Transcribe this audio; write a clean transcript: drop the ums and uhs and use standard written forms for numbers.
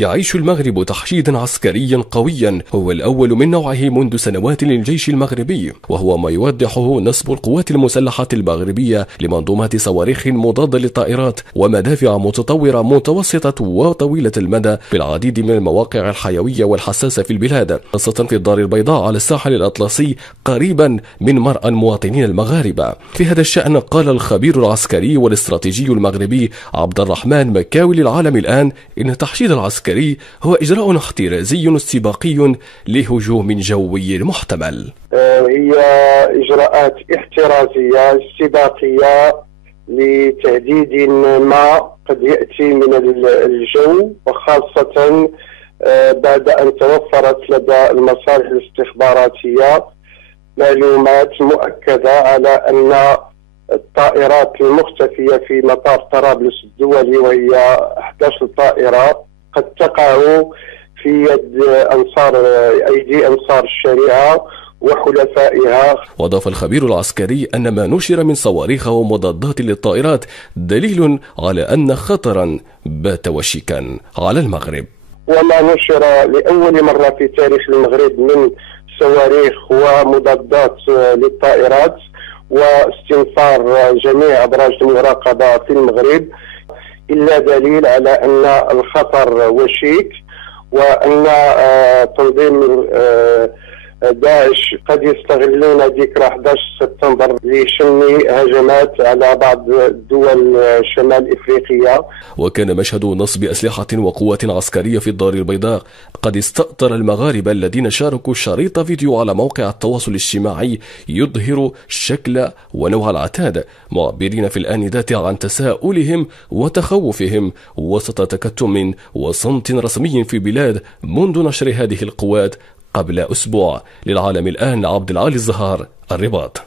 يعيش المغرب تحشيدا عسكريا قويا هو الأول من نوعه منذ سنوات للجيش المغربي، وهو ما يوضحه نصب القوات المسلحة المغربية لمنظومة صواريخ مضادة للطائرات ومدافع متطورة متوسطة وطويلة المدى في العديد من المواقع الحيوية والحساسة في البلاد، خاصة في الدار البيضاء على الساحل الأطلسي قريبا من مرأى المواطنين المغاربة. في هذا الشأن قال الخبير العسكري والاستراتيجي المغربي عبد الرحمن مكاوي للعالم الآن إن التحشيد العسكري هو إجراء احترازي استباقي لهجوم جوي محتمل. هي إجراءات احترازية استباقية لتهديد ما قد يأتي من الجو، وخاصة بعد أن توفرت لدى المصالح الاستخباراتية معلومات مؤكدة على أن الطائرات المختفية في مطار طرابلس الدولي وهي 11 طائرة قد تقع في أيدي أنصار الشريعة وحلفائها. وأضاف الخبير العسكري أن ما نشر من صواريخ ومضادات للطائرات دليل على أن خطرا بات وشيكا على المغرب. وما نشر لأول مرة في تاريخ المغرب من صواريخ ومضادات للطائرات واستنفار جميع أبراج المراقبة في المغرب إلا دليل على أن الخطر وشيك، وأن تنظيم داعش قد يستغلون ذكرى 11 سبتمبر لشن هجمات على بعض دول شمال إفريقيا. وكان مشهد نصب أسلحة وقوات عسكرية في الدار البيضاء قد استأثر المغاربة الذين شاركوا شريط فيديو على موقع التواصل الاجتماعي يظهر شكل ونوع العتاد، معبرين في الآن عن تساؤلهم وتخوفهم وسط تكتم وصمت رسمي في بلاد منذ نشر هذه القوات قبل أسبوع. للعالم الآن عبد العالي الزهار، الرباط.